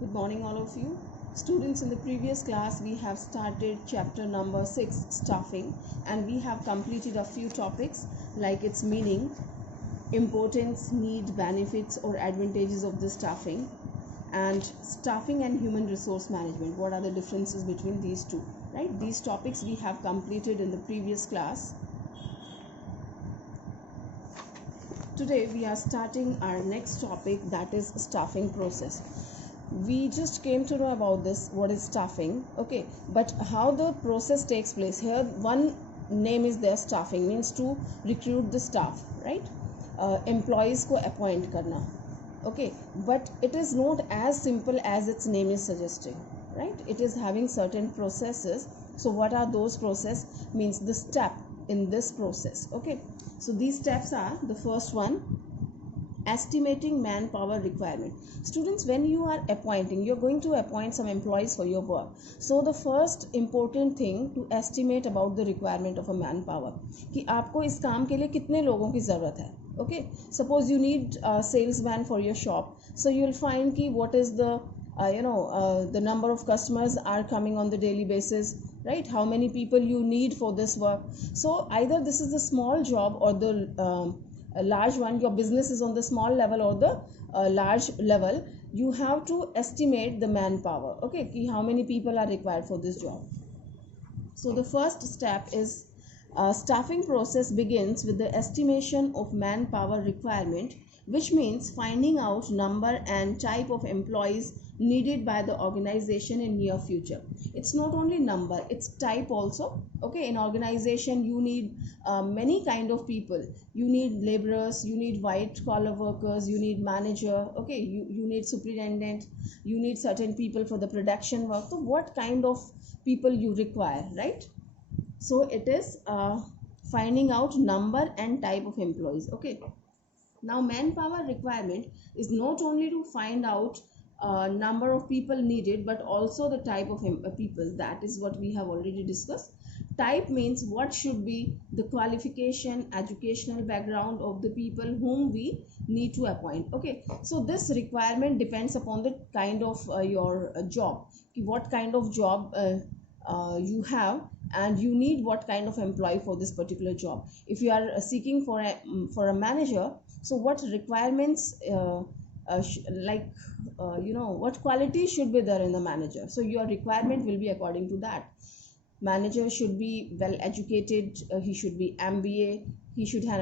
Good morning, all of you. Students, in the previous class, we have started chapter number 6, staffing, and we have completed a few topics like its meaning, importance, need, benefits, or advantages of the staffing, and staffing and human resource management. What are the differences between these two? Right? These topics we have completed in the previous class. Today, we are starting our next topic, that is staffing process. We just came to know about this, what is staffing, okay, but how the process takes place here. One name is there, staffing means to recruit the staff, right? Employees को appoint करना, okay, but it is not as simple as its name is suggesting, right? It is having certain processes. So what are those process? Means the step in this process, okay. So these steps are: the first one, estimating manpower requirement. Students, when you are appointing, you're going to appoint some employees for your work. So the first important thing to estimate about the requirement of a manpower, कि आपको इस काम के लिए कितने लोगों की ज़रूरत है. Okay, suppose you need a salesman for your shop, so you'll find कि what is the the number of customers are coming on the daily basis, right? How many people you need for this work. So either this is the small job or the a large one. Your business is on the small level or the large level. You have to estimate the manpower, okay, how many people are required for this job. So the first step is staffing process begins with the estimation of manpower requirement, which means finding out number and type of employees needed by the organization in near future. It's not only number, it's type also, okay. In organization you need many kind of people. You need laborers, you need white collar workers, you need manager, okay, you need superintendent, you need certain people for the production work. So what kind of people you require, right? So it is finding out number and type of employees, okay. Now manpower requirement is not only to find out number of people needed, but also the type of people. That is what we have already discussed. Type means what should be the qualification, educational background of the people whom we need to appoint, okay. So this requirement depends upon the kind of your job, what kind of job you have, and you need what kind of employee for this particular job. If you are seeking for a manager, so what requirements what qualities should be there in the manager, so your requirement will be according to that. Manager should be well educated, he should be MBA, he should have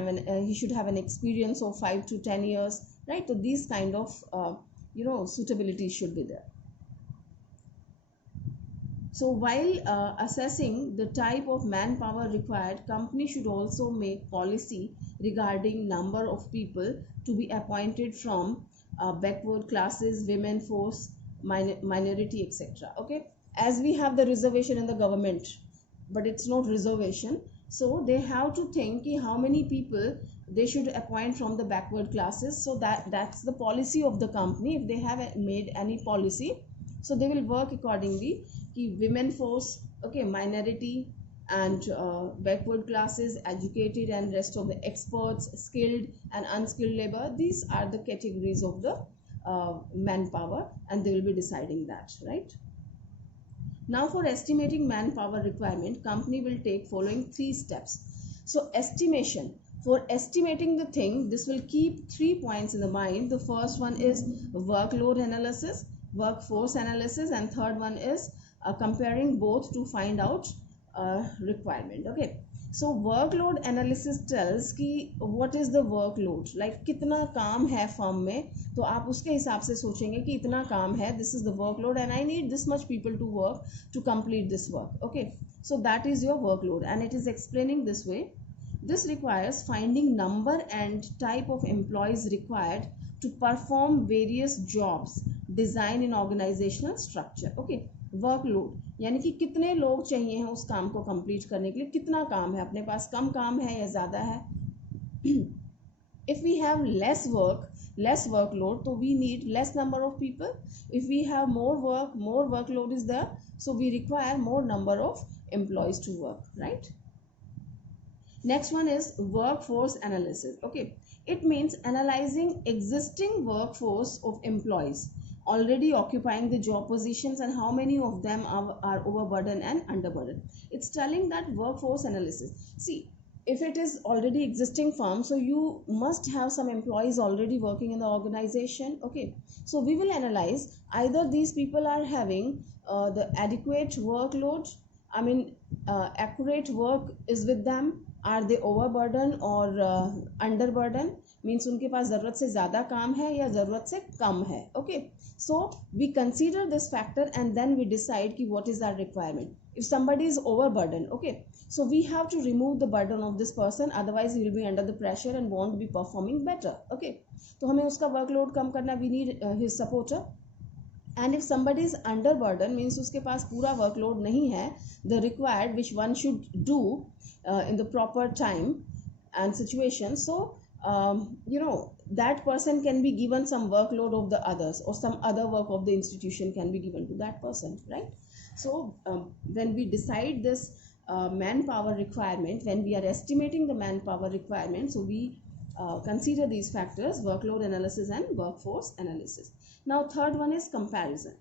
an experience of 5 to 10 years, right? So these kind of suitability should be there. So while assessing the type of manpower required, company should also make policy regarding number of people to be appointed from backward classes, women force, minority, etc. Okay, as we have the reservation in the government, but it's not reservation, so they have to think how many people they should appoint from the backward classes. So that's the policy of the company. If they have made any policy, so they will work accordingly. Women force, okay, minority, and backward classes, educated, and rest of the experts, skilled and unskilled labor, these are the categories of the manpower, and they will be deciding that, right? Now for estimating manpower requirement, company will take following 3 steps. So estimation, for estimating the thing, this will keep 3 points in the mind. The first one is workload analysis, workforce analysis, and third one is comparing both to find out requirement, okay. So workload analysis tells कि what is the workload, like कितना काम है firm में, तो आप उसके हिसाब से सोचेंगे कि इतना काम है, this is the workload and I need this much people to work to complete this work, okay. So that is your workload, and it is explaining this way. This requires finding number and type of employees required to perform various jobs, design in organizational structure, okay. Workload यानी कि कितने लोग चाहिए हैं उस काम को complete करने के लिए, कितना काम है अपने पास, कम काम है या ज़्यादा है. If we have less workload, so we need less number of people. If we have more workload is there, so we require more number of employees to work, right? Next one is workforce analysis, okay. It means analyzing existing workforce of employees already occupying the job positions and how many of them are overburdened and underburdened. It's telling that workforce analysis. See, if it is already existing firm, so you must have some employees already working in the organization. Okay, so we will analyze either these people are having the adequate workload, I mean accurate work is with them, are they overburdened or underburdened, means उनके पास ज़रूरत से ज़्यादा काम है या ज़रूरत से कम है. Okay, so we consider this factor and then we decide कि what is our requirement. If somebody is overburdened, okay, so we have to remove the burden of this person, otherwise he will be under the pressure and won't be performing better. Okay, तो हमें उसका workload कम करना, we need his supporter. And if somebody is underburdened, means उसके पास पूरा workload नहीं है, the required which one should do in the proper time and situation, so that person can be given some workload of the others, or some other work of the institution can be given to that person, right? So when we decide this manpower requirement, when we are estimating the manpower requirement, so we consider these factors: workload analysis and workforce analysis. Now third one is comparison.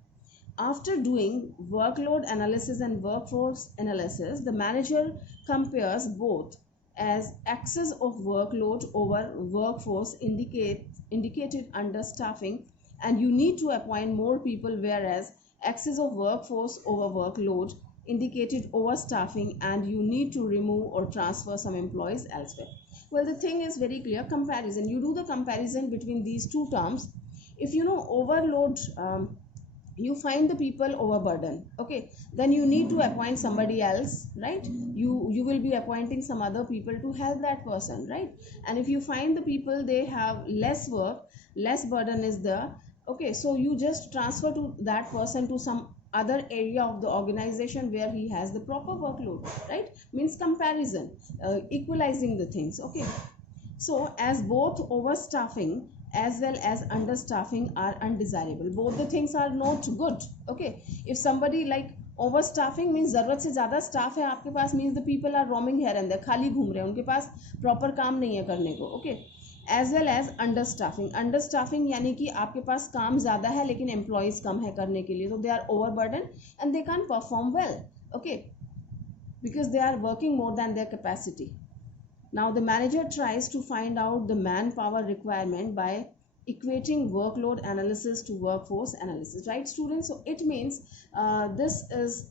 After doing workload analysis and workforce analysis, the manager compares both as excess of workload over workforce indicated understaffing, and you need to appoint more people, whereas excess of workforce over workload indicated overstaffing and you need to remove or transfer some employees elsewhere. Well, the thing is very clear. Comparison, you do the comparison between these two terms. If you know overload, you find the people overburdened, okay, then you need to appoint somebody else, right? You will be appointing some other people to help that person, right? And if you find the people they have less work, less burden is there, okay, so you just transfer to that person to some other area of the organization where he has the proper workload, right? Means comparison, equalizing the things. Okay, so as both overstaffing as well as understaffing are undesirable, both the things are not good. Okay, if somebody like overstaffing means ज़रूरत से ज़्यादा staff है आपके पास, means the people are roaming here and there, खाली घूम रहे हैं, उनके पास प्रॉपर काम नहीं है करने को. ओके, एज वेल एज अंडरस्टाफिंग यानी कि आपके पास काम ज़्यादा है लेकिन एम्प्लॉयज़ कम है करने के लिए, तो they are overburden and they can perform well. Okay, because they are working more than their capacity. Now the manager tries to find out the manpower requirement by equating workload analysis to workforce analysis, right students? So it means this is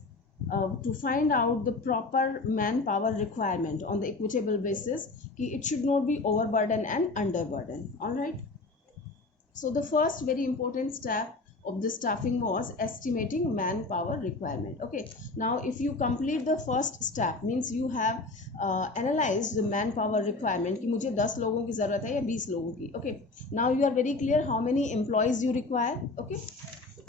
to find out the proper manpower requirement on the equitable basis, कि it should not be overburden and underburden. All right, so the first very important step of the staffing was estimating manpower requirement. Okay, now if you complete the first step, means you have analyzed the manpower requirement कि मुझे 10 लोगों की ज़रूरत है या 20 लोगों की. Okay, now you are very clear how many employees you require. Okay,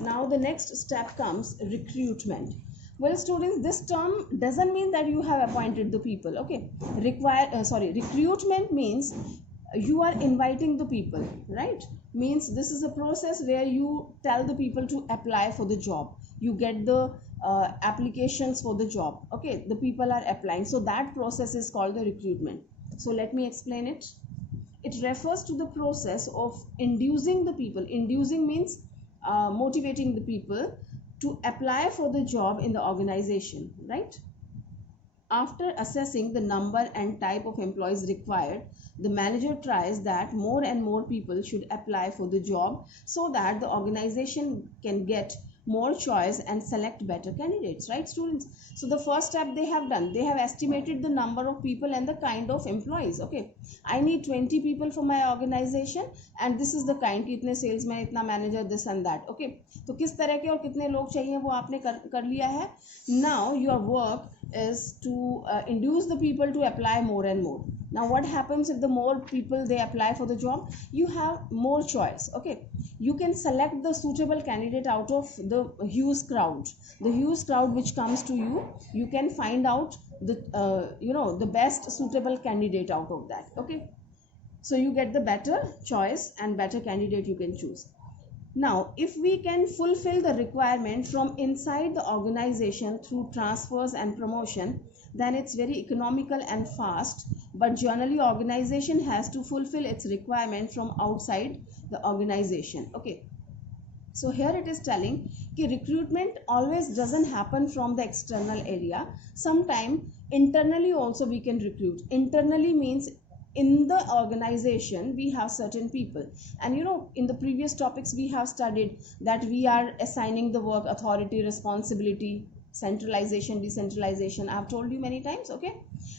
now the next step comes recruitment. Well students, this term doesn't mean that you have appointed the people. Okay, recruitment means you are inviting the people, right? Means this is a process where you tell the people to apply for the job, you get the applications for the job. Okay, the people are applying, so that process is called the recruitment. So let me explain it. It refers to the process of inducing the people. Inducing means motivating the people to apply for the job in the organization, right? After assessing the number and type of employees required, the manager tries that more and more people should apply for the job so that the organization can get more choice and select better candidates, right students? So the first step they have done, they have estimated the number of people and the kind of employees. Okay, I need 20 people for my organization and this is the kind, कि इतने salesman, इतना manager, this and that. Okay, तो किस तरह के और कितने लोग चाहिए वो आपने कर लिया है. Now your work is to induce the people to apply more and more. Now what happens if the more people they apply for the job? You have more choice. Okay, you can select the suitable candidate out of the huge crowd. The huge crowd which comes to you, you can find out the the best suitable candidate out of that. Okay, so you get the better choice and better candidate you can choose. Now, if we can fulfill the requirement from inside the organization through transfers and promotion, then it's very economical and fast. But generally, organization has to fulfill its requirement from outside the organization. Okay. So here it is telling कि recruitment always doesn't happen from the external area. Sometimes internally also we can recruit. Internally means in the organization we have certain people, and you know, in the previous topics we have studied that we are assigning the work, authority, responsibility, centralization, decentralization. I have told you many times. Okay,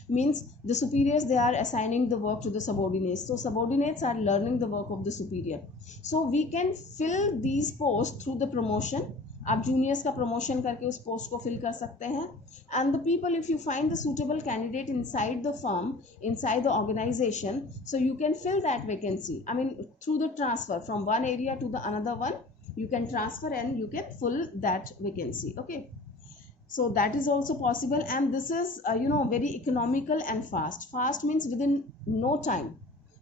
means the superiors, they are assigning the work to the subordinates, so subordinates are learning the work of the superior. So we can fill these posts through the promotion. आप juniors का promotion करके उस post को fill कर सकते हैं. And the people, if you find the suitable candidate inside the firm, inside the organization, so you can fill that vacancy. I mean, through the transfer from one area to the another one, you can transfer and you can fill that vacancy. Okay, so that is also possible, and this is you know, very economical and fast. Fast means within no time,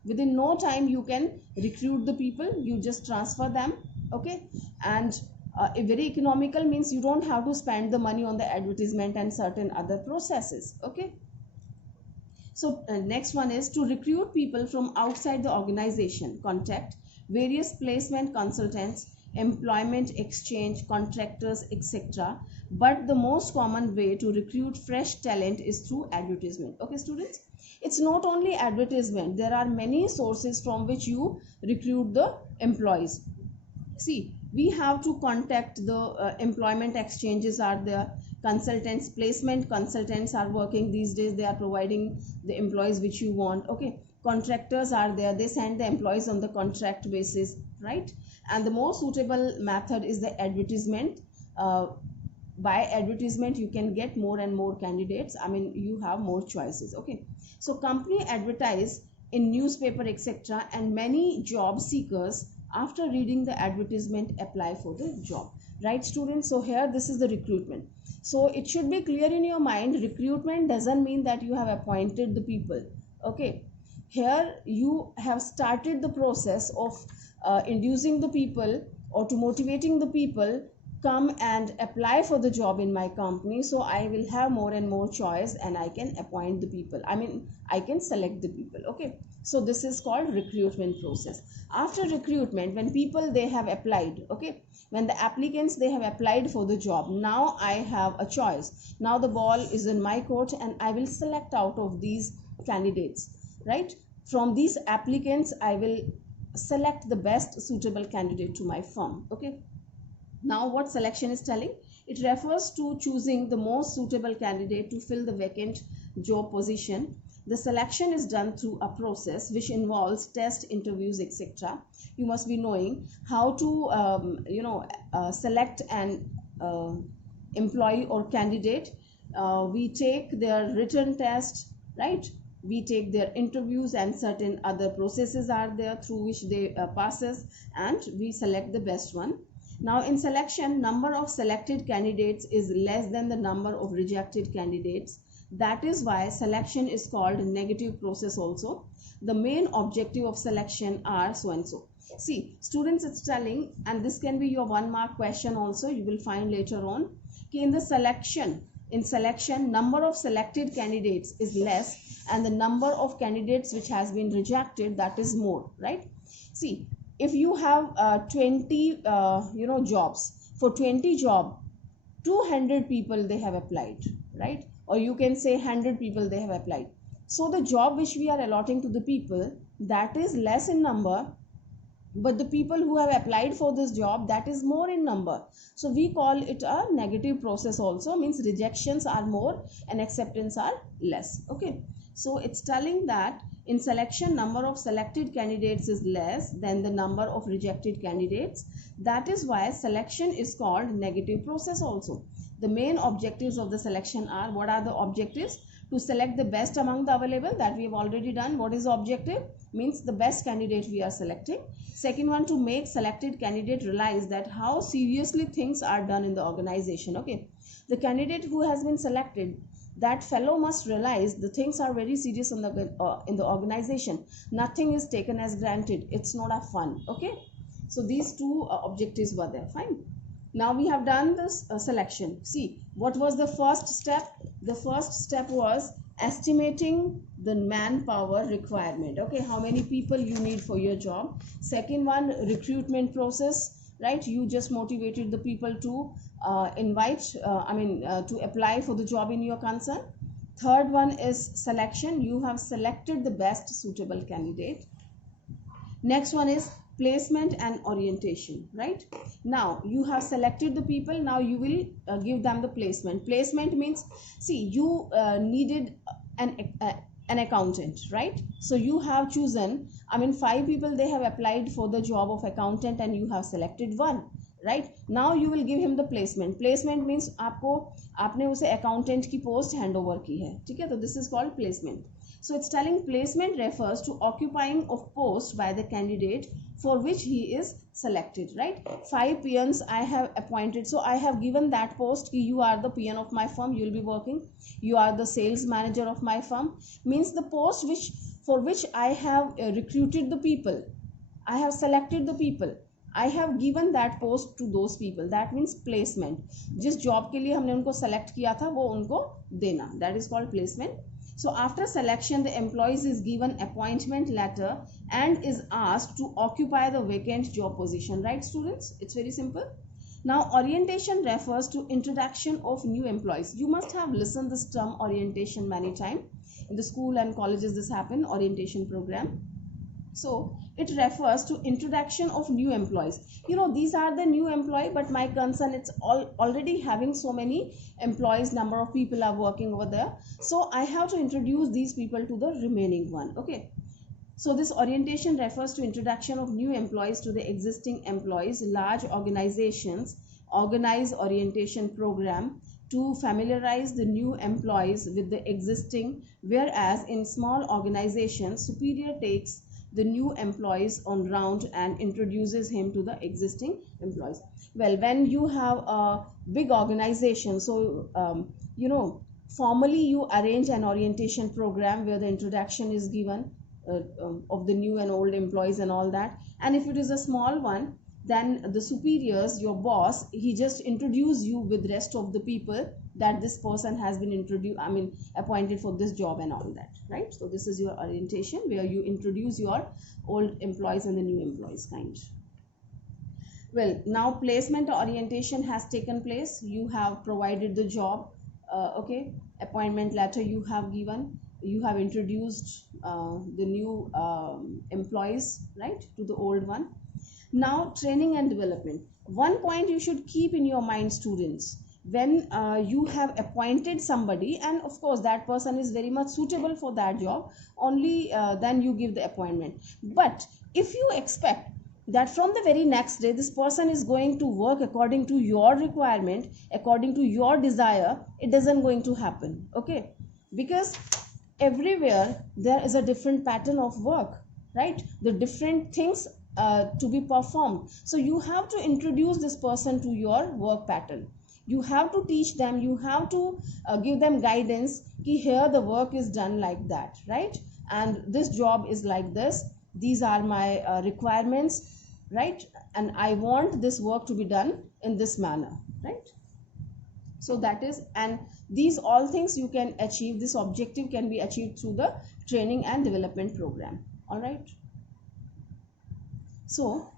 within no time you can recruit the people, you just transfer them. Okay, and a very economical means you don't have to spend the money on the advertisement and certain other processes. Okay, so next one is to recruit people from outside the organization. Contact various placement consultants, employment exchange, contractors, etc. But the most common way to recruit fresh talent is through advertisement. Okay, students, it's not only advertisement, there are many sources from which you recruit the employees. See, we have to contact the employment exchanges are there, consultants, placement consultants are working these days, they are providing the employees which you want. Okay, contractors are there, they send the employees on the contract basis, right? And the most suitable method is the advertisement. By advertisement you can get more and more candidates. I mean, you have more choices. Okay, so company advertise in newspaper, etc., and many job seekers after reading the advertisement apply for the job, right students? So here this is the recruitment. So it should be clear in your mind, recruitment doesn't mean that you have appointed the people. Okay, here you have started the process of inducing the people or to motivating the people come and apply for the job in my company, so I will have more and more choice and I can appoint the people, I mean I can select the people. Okay, so this is called recruitment process. After recruitment, when people they have applied, okay, when the applicants they have applied for the job, now I have a choice. Now the ball is in my court and I will select out of these candidates, right? From these applicants I will select the best suitable candidate to my firm. Okay, now what selection is telling? It refers to choosing the most suitable candidate to fill the vacant job position. The selection is done through a process which involves test, interviews, etc. You must be knowing how to select an employee or candidate. We take their written test, right? We take their interviews and certain other processes are there through which they passes, and we select the best one. Now in selection, number of selected candidates is less than the number of rejected candidates. That is why selection is called negative process also. The main objective of selection are so and so. See, students, it's telling, and this can be your 1 mark question also, you will find later on. In selection, number of selected candidates is less and the number of candidates which has been rejected, that is more, right? See, if you have 20 jobs, for 20 job 200 people they have applied, right? Or you can say 100 people they have applied. So the job which we are allotting to the people, that is less in number, but the people who have applied for this job, that is more in number. So we call it a negative process also, means rejections are more and acceptance are less. Okay, so it's telling that in selection, number of selected candidates is less than the number of rejected candidates. That is why selection is called negative process also. The main objectives of the selection are, what are the objectives? To select the best among the available, that we have already done. What is the objective? Means the best candidate we are selecting. Second one, to make selected candidate realize that how seriously things are done in the organization. Okay, the candidate who has been selected, that fellow must realize the things are very serious in the organization. Nothing is taken as granted. It's not a fun. Okay, so these two objectives were there. Fine. Now we have done this selection. See, what was the first step? The first step was estimating the manpower requirement. Okay, how many people you need for your job. Second one, recruitment process. right? You just motivated the people to to apply for the job in your concern. Third one is selection. You have selected the best suitable candidate. Next one is placement and orientation, right? Now you have selected the people, now you will give them the placement. Placement means, see, you needed an accountant, right? So you have chosen, 5 people, they have applied for the job of accountant and you have selected one, right? Now you will give him the placement. Placement means आपने उसे accountant की post hand over की है, ठीक है? तो this is called placement. So it's telling placement refers to occupying of post by the candidate for which he is selected, right? 5 peons I have appointed, so I have given that post, you are the peon of my firm, you will be working, you are the sales manager of my firm, means the post for which I have recruited the people, I have selected the people, I have given that post to those people. That means placement. जिस job के लिए हमने उनको select किया था वो उनको देना. That is called placement. So after selection, the employees is given appointment letter and is asked to occupy the vacant job position. Right, students? It's very simple. Now, orientation refers to introduction of new employees. You must have listened this term orientation many times. In the school and colleges, this happen, orientation program. So it refers to introduction of new employees. These are the new employee, but my concern, it's already having so many employees, number of people are working over there. So I have to introduce these people to the remaining one. Okay. So this orientation refers to introduction of new employees to the existing employees. Large organizations organize orientation program to familiarize the new employees with the existing, whereas in small organizations, superior takes the new employees on round and introduces him to the existing employees. Well, when you have a big organization, so formally you arrange an orientation program where the introduction is given of the new and old employees and all that. And if it is a small one, then the superiors, your boss, he just introduce you with rest of the people that this person has been appointed for this job and all that, right? So this is your orientation where you introduce your old employees and the new employees kind. Well, now placement orientation has taken place. You have provided the job, okay, appointment letter you have given, you have introduced the new employees, right, to the old one. Now, training and development. One point you should keep in your mind, students, when you have appointed somebody, and of course that person is very much suitable for that job, only then you give the appointment. But if you expect that from the very next day this person is going to work according to your requirement, according to your desire, it doesn't going to happen, okay? Because everywhere there is a different pattern of work, right? The different things to be performed. So you have to introduce this person to your work pattern. You have to teach them, you have to give them guidance ki here the work is done like that, right? And this job is like this, these are my requirements, right? And I want this work to be done in this manner, right? So that is, and these all things you can achieve, this objective can be achieved through the training and development program. All right. So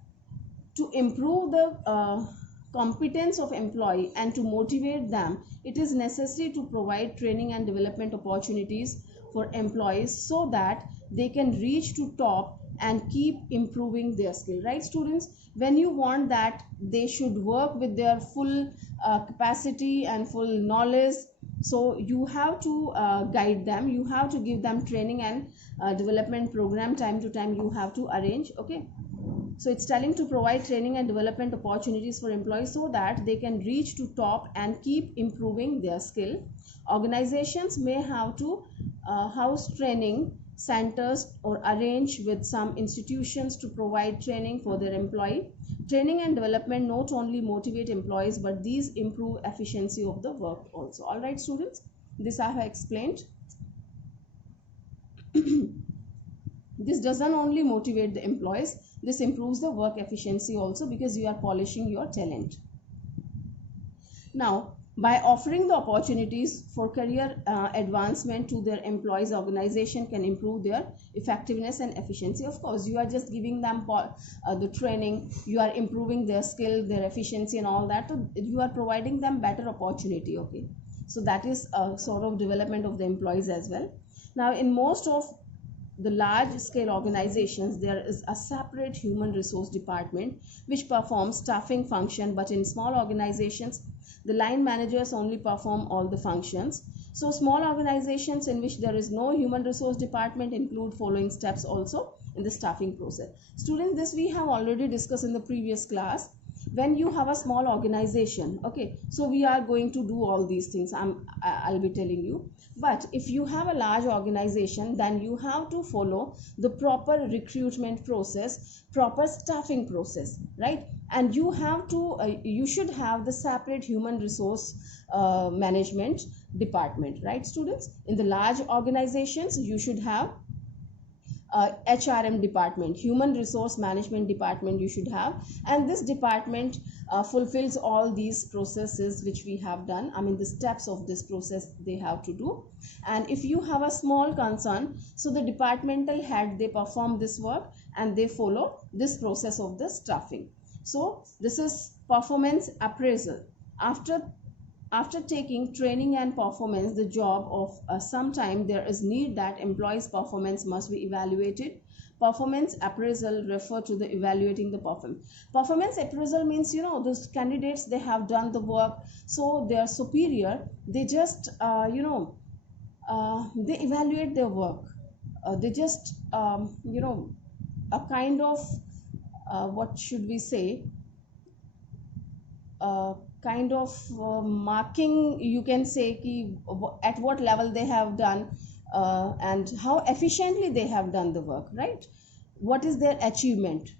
to improve the competence of employee and to motivate them, it is necessary to provide training and development opportunities for employees so that they can reach to top and keep improving their skill, right, students? When you want that they should work with their full capacity and full knowledge, so you have to guide them, you have to give them training and development program time to time, you have to arrange, okay? So it's telling to provide training and development opportunities for employees so that they can reach to top and keep improving their skill. Organizations may have to house training centers or arrange with some institutions to provide training for their employee. Training and development not only motivate employees, but these improve efficiency of the work also. All right, students, this I have explained. This doesn't only motivate the employees, this improves the work efficiency also, because you are polishing your talent. Now, By offering the opportunities for career advancement to their employees, organization can improve their effectiveness and efficiency. Of course, you are just giving them the training, you are improving their skill, their efficiency and all that, so you are providing them better opportunity. Okay, so that is a sort of development of the employees as well. Now, in most of the large scale organizations, there is a separate human resource department which performs staffing function, but in small organizations the line managers only perform all the functions. So small organizations in which there is no human resource department include following steps also in the staffing process. Students, this we have already discussed in the previous class. When you have a small organization, okay, so we are going to do all these things, I'll be telling you. But if you have a large organization, then you have to follow the proper recruitment process, proper staffing process, right? And you have to you should have the separate human resource management department, right students? In the large organizations you should have HRM department, human resource management department you should have, and this department fulfills all these processes which we have done. I mean the steps of this process they have to do. And if you have a small concern, so the departmental head, they perform this work and they follow this process of the staffing. So this is performance appraisal. After taking training and performance the job of some time, there is need that employees performance must be evaluated. Performance appraisal refer to the evaluating the performance appraisal means, you know, those candidates, they have done the work, so their superior, they just they evaluate their work. They just a kind of what should we say, kind of marking, you can say ki, at what level they have done and how efficiently they have done the work, right? What is their achievement,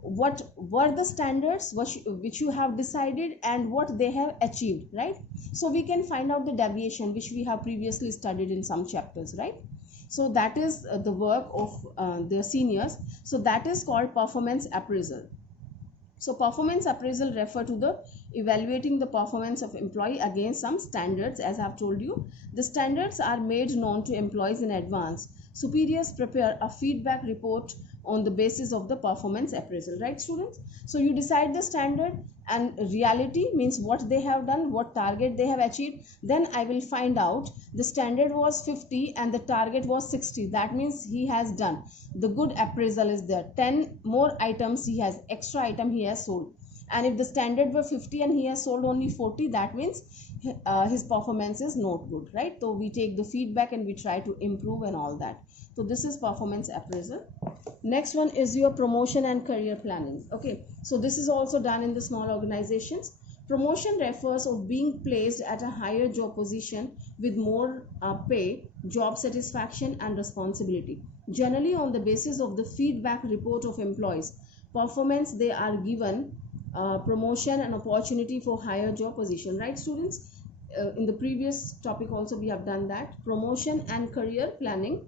what were the standards which you have decided and what they have achieved, right? So we can find out the deviation which we have previously studied in some chapters, right? So that is the work of the seniors. So that is called performance appraisal. So performance appraisal refer to the evaluating the performance of employee against some standards. As I have told you, the standards are made known to employees in advance. Superiors prepare a feedback report on the basis of the performance appraisal, right students? So you decide the standard, and reality means what they have done, what target they have achieved. Then I will find out the standard was 50 and the target was 60. That means he has done the good appraisal is there. 10 more items he has, extra item he has sold. And if the standard were 50 and he has sold only 40, that means his performance is not good, right? So we take the feedback and we try to improve and all that. So this is performance appraisal. Next one is your promotion and career planning. Okay, so this is also done in the small organizations. Promotion refers of being placed at a higher job position with more pay, job satisfaction and responsibility. Generally on the basis of the feedback report of employees performance, they are given promotion and opportunity for higher job position, right students? In the previous topic also we have done that, promotion and career planning.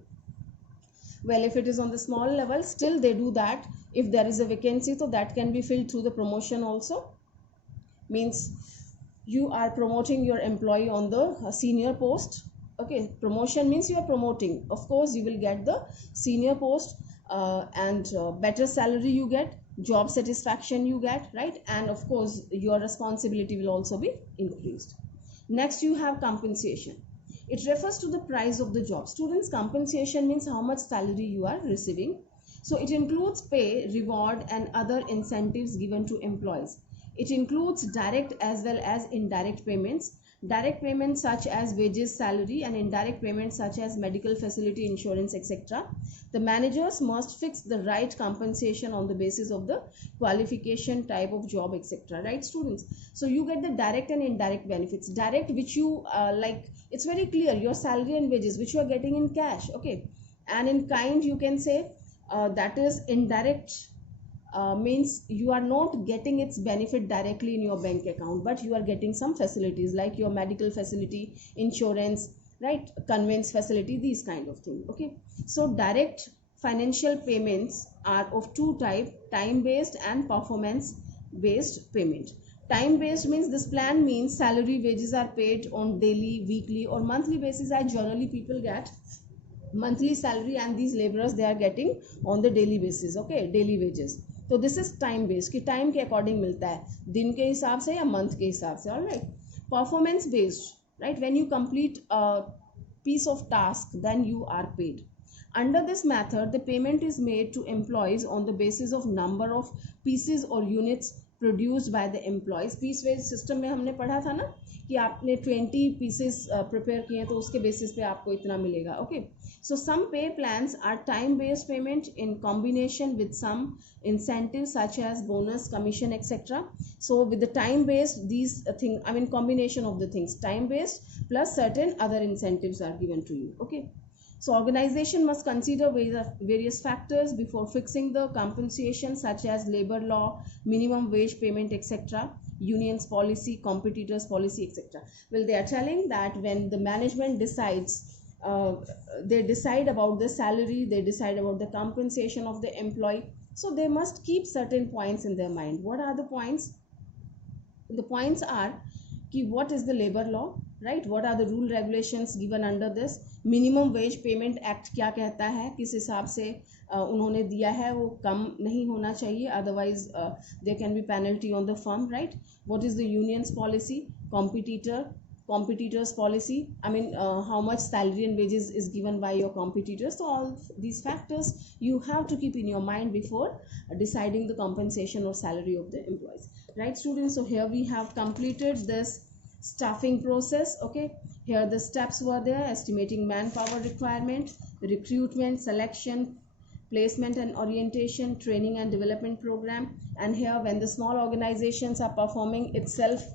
Well, if it is on the small level, still they do that. If there is a vacancy, so that can be filled through the promotion also. Means you are promoting your employee on the senior post. Okay, promotion means you are promoting. Of course, you will get the senior post and better salary you get, job satisfaction you get, right? And of course, your responsibility will also be increased. Next, you have compensation. It refers to the price of the job. Students, compensation means how much salary you are receiving. So it includes pay, reward and other incentives given to employees. It includes direct as well as indirect payments. Direct payments such as wages, salary, and indirect payments such as medical facility, insurance, etc. The managers must fix the right compensation on the basis of the qualification, type of job, etc. Right students? So you get the direct and indirect benefits. Direct, which you like, it's very clear, your salary and wages which you are getting in cash, okay? And in kind, you can say that is indirect. Means you are not getting its benefit directly in your bank account, but you are getting some facilities like your medical facility, insurance, right, conveyance facility, these kind of things. Okay, so direct financial payments are of two types, time based and performance based payment. Time based means this plan means salary wages are paid on daily, weekly or monthly basis. As generally people get monthly salary and these laborers they are getting on the daily basis, okay, daily wages. तो this is time based कि time के according मिलता है, दिन के हिसाब से या मंथ के हिसाब से. Alright. Performance based, right, when you complete a piece of task then you are paid. Under this method the payment is made to employees on the basis of number of pieces or units produced by the employees. Piece wage system में हमने पढ़ा था ना कि आपने 20 pieces prepare किए तो उसके बेसिस पे आपको इतना मिलेगा. Okay, so some pay plans are time based payment in combination with some incentives such as bonus, commission, etc. So with the time based, these thing, I mean combination of the things, time based plus certain other incentives are given to you. Okay, so organization must consider various factors before fixing the compensation such as labor law, minimum wage payment, etc., unions policy, competitors policy, etc. Well, they are telling that when the management decides, they decide about the salary, they decide about the compensation of the employee. So they must keep certain points in their mind. What are the points? The points are कि what is the labor law, right? What are the rule regulations given under this? Minimum wage payment act क्या कहता है, किस हिसाब से उन्होंने दिया है, वो कम नहीं होना चाहिए, otherwise there can be penalty on the firm, right? What is the unions policy? Competitors policy, I mean how much salary and wages is given by your competitors. So all these factors you have to keep in your mind before deciding the compensation or salary of the employees, right students? So here we have completed this staffing process. Okay, here the steps were there: estimating manpower requirement, recruitment, selection, placement and orientation, training and development program. And here when the small organizations are performing itself,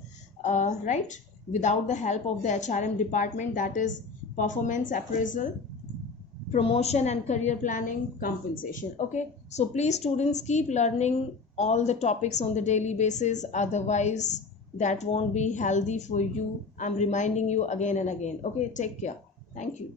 right, without the help of the HRM department, that is performance appraisal, promotion and career planning, compensation. Okay, so please students keep learning all the topics on the daily basis, otherwise that won't be healthy for you. I'm reminding you again and again. Okay, take care. Thank you.